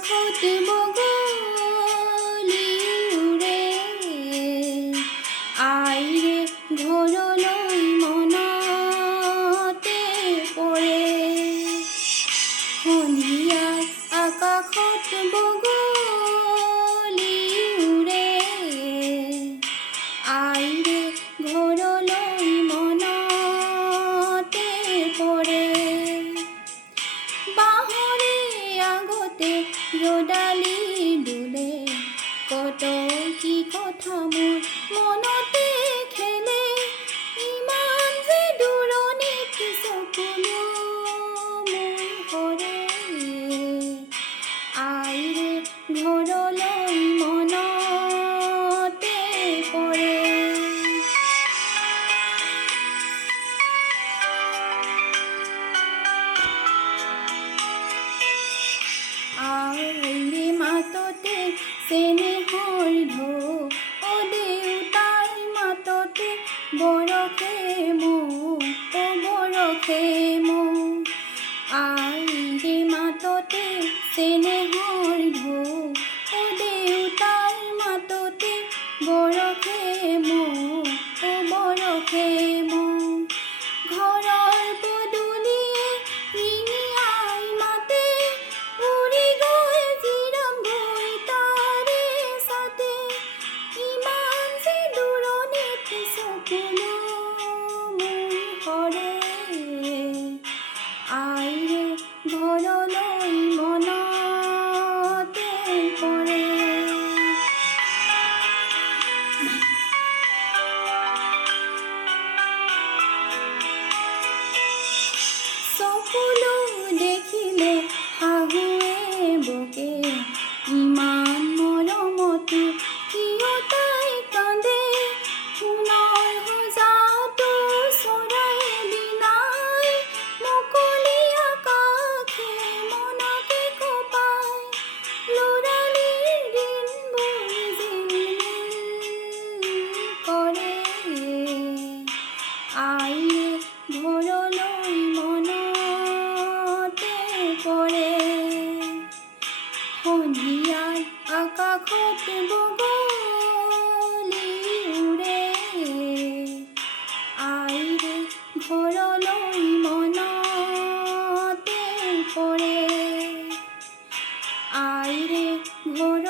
আকাশত বগলী উৰে আইৰে ঘৰলৈ মনতে পৰে সন্ধিয়াৰ আকাশত বগলী উৰে আইৰে ঘৰলৈ মনতে পৰে বাহৰে আগতে ৰদালি দোলে কত কি কথা মোৰ মনতে খেলে ইমান যে দূৰণিত চকুলো মোৰ সৰে আইৰে ঘৰলৈ মনতে পৰে আইৰে মাততে চেনেহৰ ঢৌ অ দেউতাৰ মাততে বৰষে মৌ অ বৰষে মৌ আইৰে মাততে চেনেহৰ ঢৌ অ দেউতাৰ মাততে বৰষে মৌ অ বৰষে মৌ ঘৰৰ পদূলিয়ে ৰিঙি আই মাতে উৰি গৈ জিৰাম গৈ তাৰে ছাতে ইমান যে দূৰণিত চকুলো মোৰ সৰে আইৰে ঘৰলৈ মনতে পৰে চকুলো দেখিলে শাহুৱে বকে ইমান মৰমতো কিয় তাই কান্দে সোণৰ সজাটো চৰাই বিনাই মুকলি আকাশে মনকে কপাই ল'ৰালিৰ দিনবোৰ জিলমিল কৰে আইৰে ঘৰলৈ মনতে পৰে সন্ধিয়াৰ আকাশত বগলী উৰে আইৰে ঘৰলৈ মনতে পৰে আইৰে ঘৰ